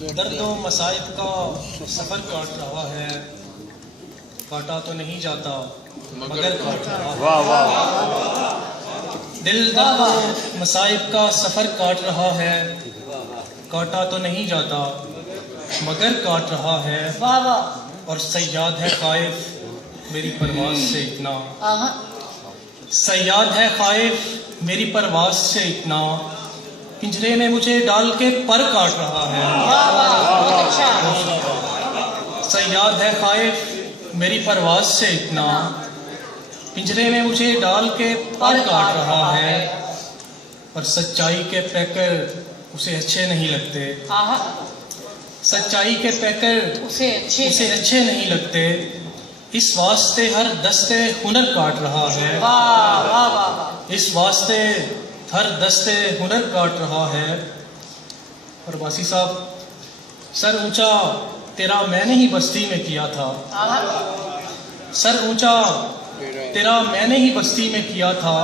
درد و مصائب کا سفر کاٹ رہا ہے، کاٹا تو نہیں جاتا مگر کاٹ رہا ہے۔ واہ واہ، دل درد و مصائب کا سفر کاٹ رہا ہے، کاٹا تو نہیں جاتا مگر کاٹ رہا ہے۔ اور صیاد ہے خائف میری پرواز سے اتنا، صیاد ہے خائف میری پرواز سے اتنا، پنجرے میں مجھے ڈال کے پر کاٹ رہا ہے۔ صیاد ہے خائف میری پرواز سے اتنا، پنجرے میں مجھے ڈال کے پر کاٹ رہا ہے۔ اور سچائی کے پیکر اسے اچھے نہیں لگتے، سچائی کے پیکر اسے اچھے نہیں لگتے، اس واسطے ہر دستے ہنر کاٹ رہا ہے۔ اس واسطے ہر دستے ہنر کاٹ رہا ہے۔ اور باسی صاحب، سر اونچا تیرا میں نے ہی بستی میں کیا تھا، سر اونچا تیرا میں نے ہی بستی میں کیا تھا،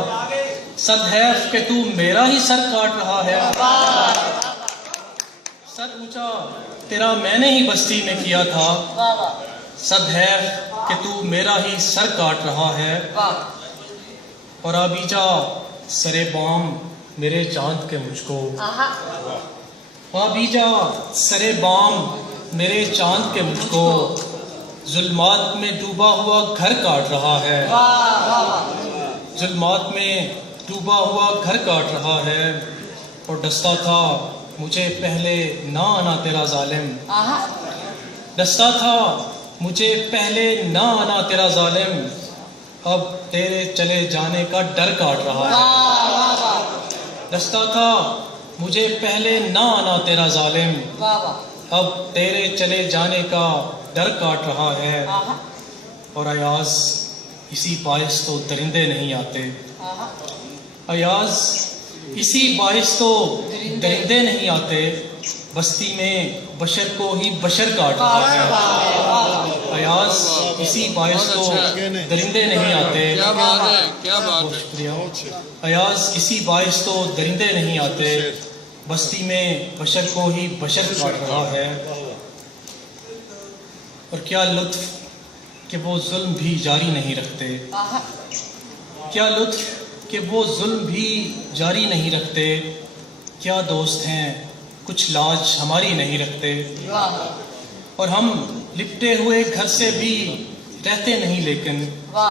صد حیف کہ تو میرا ہی سر کاٹ رہا ہے۔ سر اونچا تیرا میں نے ہی بستی میں کیا تھا، صد حیف کہ تو میرا ہی سر کاٹ رہا ہے۔ اور آبی جا سرے بام میرے چاند کے مجھ کو، آبی جا سرے بام میرے چاند کے مجھ کو، ظلمات میں ڈوبا ہوا گھر کاٹ رہا ہے، ظلمات میں ڈوبا ہوا گھر کاٹ رہا ہے۔ اور ڈستا تھا مجھے پہلے نہ آنا تیرا ظالم، ڈستا تھا مجھے پہلے نہ آنا تیرا ظالم، اب تیرے چلے جانے کا ڈر کاٹ رہا ہے۔ ڈستا تھا مجھے پہلے نہ آنا تیرا ظالم، اب تیرے چلے جانے کا ڈر کاٹ رہا ہے۔ اور ایاز اسی باعث تو درندے نہیں آتے، ایاز اسی باعث تو درندے نہیں آتے، بستی میں بشر کو ہی بشر کاٹ رہا ہے۔ ایاز اسی باعث تو درندے نہیں آتے، شکریہ، ایاز اسی باعث تو درندے نہیں آتے، بستی میں بشر کو ہی بشر کاٹ رہا ہے۔ اور کیا لطف کہ وہ ظلم بھی جاری نہیں رکھتے، کیا لطف کہ وہ ظلم بھی جاری نہیں رکھتے، کیا دوست ہیں کچھ لاج ہماری نہیں رکھتے۔ اور ہم لپٹے ہوئے گھر سے بھی رہتے نہیں، لیکن